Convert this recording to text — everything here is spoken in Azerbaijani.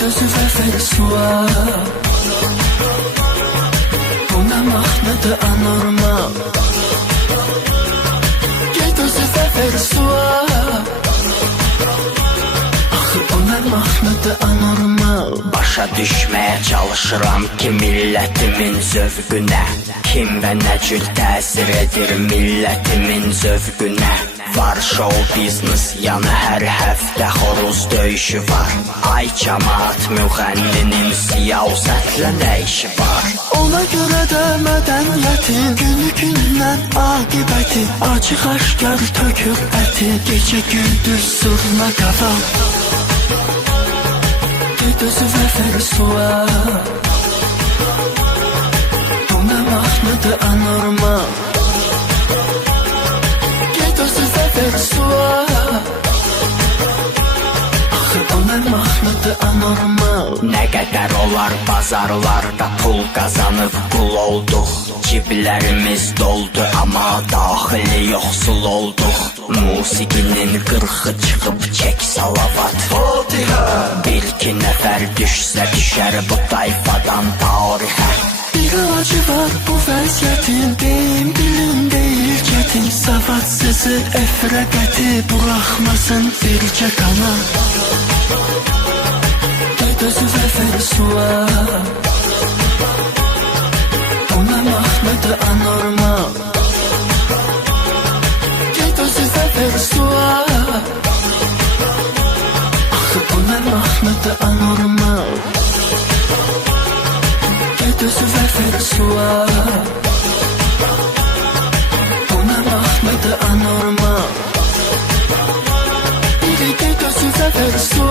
Gözü vəfəli suya Buna mahnıdır anormal Gözü vəfəli suya Axı buna mahnıdır anormal Başa düşməyə çalışıram ki millətimin zövqünə Kim və nə cür təsir edir millətimin zövqünə Var show biznes yanı hər həftə xoruz döyüşü var Ay cəmaat müğənninin siyah sətlə nə işi var Ona görə də mədəniyyətin günü gündən aqibəti Acıq aşkar tökür əti Gecə gündüz zurna qaval Gözü vəfəli suya Buna mahnıdır anormal Gözü vəfəli suya Axı buna mahnıdır anormal Nə qədər olar bazarlarda pul qazanıb qul olduq Ciblərimiz doldu amma daxili yoxsul olduq Musiqinin qırxı çıxıb çək salavat Bir iki nəfər düşsə düşər bu tayfadan tarixə Bir acı var bu vəziyyətin Deyim bilin deyil çətin Savadsızı əfrəqəti Buraxmasın bircə qana Gözü vəfəli suya Buna mahnıdır anormal Gözü vəfəli suya Axı buna mahnıdır anormal Gözü vəfəli suya Buna mahnıdır anormal Bir gözü vəfəli suya